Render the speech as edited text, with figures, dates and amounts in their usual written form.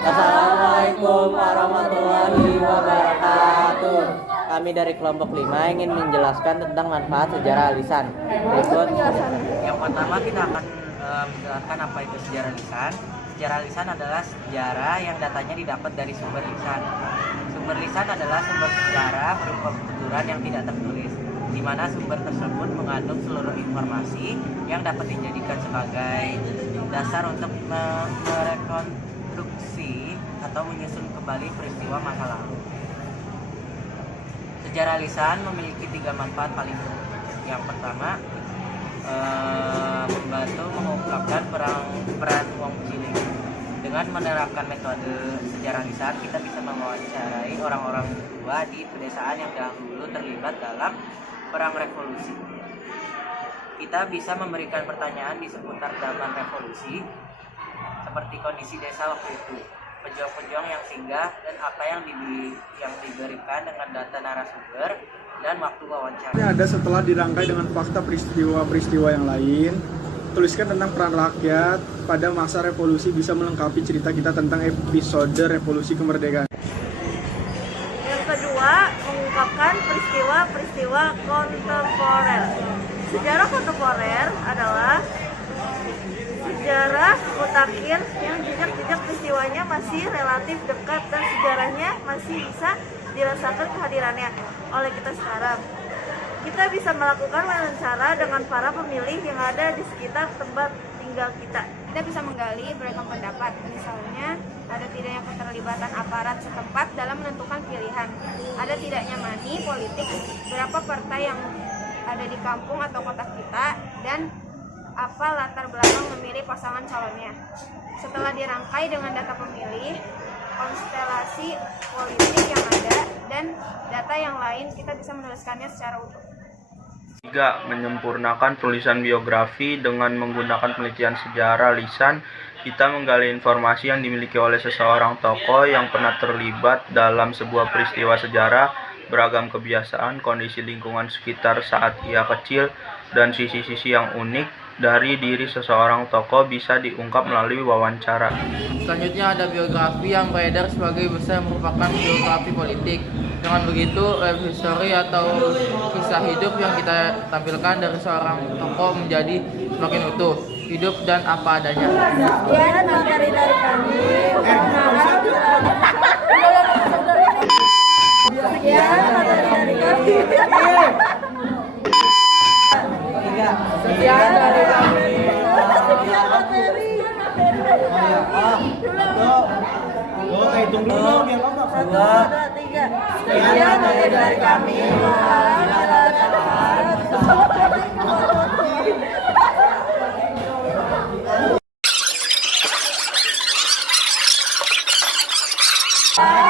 Assalamualaikum warahmatullahi wabarakatuh. Kami dari kelompok 5 ingin menjelaskan tentang manfaat sejarah lisan. Berikut. Yang pertama kita akan menjelaskan apa itu sejarah lisan. Sejarah lisan adalah sejarah yang datanya didapat dari sumber lisan. Sumber lisan adalah sumber sejarah berupa tuturan yang tidak tertulis, di mana sumber tersebut mengandung seluruh informasi yang dapat dijadikan sebagai dasar untuk merekonstruksi atau menyusun kembali peristiwa masa lalu. Sejarah lisan memiliki 3 manfaat paling penting. Yang pertama, membantu mengungkapkan peran wong cilik. Dengan menerapkan metode sejarah lisan, kita bisa mewawancarai orang-orang tua di pedesaan yang dahulu terlibat dalam perang revolusi. Kita bisa memberikan pertanyaan di seputar zaman revolusi, seperti kondisi desa waktu itu, pejuang-pejuang yang singgah, dan apa yang diberikan dengan data narasumber dan waktu wawancara. Ada setelah dirangkai dengan fakta peristiwa-peristiwa yang lain, tuliskan tentang peran rakyat pada masa revolusi bisa melengkapi cerita kita tentang episode revolusi kemerdekaan. Yang kedua, mengungkapkan peristiwa-peristiwa kontemporer. Sejarah kontemporer adalah sejarah mutakhir yang jejak-jejak peristiwanya masih relatif dekat dan sejarahnya masih bisa dirasakan kehadirannya oleh kita sekarang. Kita bisa melakukan wawancara dengan para pemilih yang ada di sekitar tempat tinggal kita. Kita bisa menggali beragam pendapat, misalnya ada tidaknya keterlibatan aparat setempat dalam menentukan pilihan, ada tidaknya money politik, berapa partai yang ada di kampung atau kota kita, dan apa latar belakang memilih pasangan calonnya. Setelah dirangkai dengan data pemilih, konstelasi politik yang ada, dan data yang lain, kita bisa menuliskannya secara utuh. 3. Menyempurnakan tulisan biografi. Dengan menggunakan penelitian sejarah lisan, kita menggali informasi yang dimiliki oleh seseorang tokoh yang pernah terlibat dalam sebuah peristiwa sejarah, beragam kebiasaan, kondisi lingkungan sekitar saat ia kecil, dan sisi-sisi yang unik dari diri seseorang tokoh bisa diungkap melalui wawancara. Selanjutnya ada biografi yang beredar sebagai besar merupakan biografi politik. Dengan begitu, life history atau kisah hidup yang kita tampilkan dari seorang tokoh menjadi semakin utuh, hidup dan apa adanya. Sekian materi dari kami. Sekian materi dari kami. Sekian dari kami. Hitung dulu biar lama. 1, 2, 3. Sekian dari kami. Bye.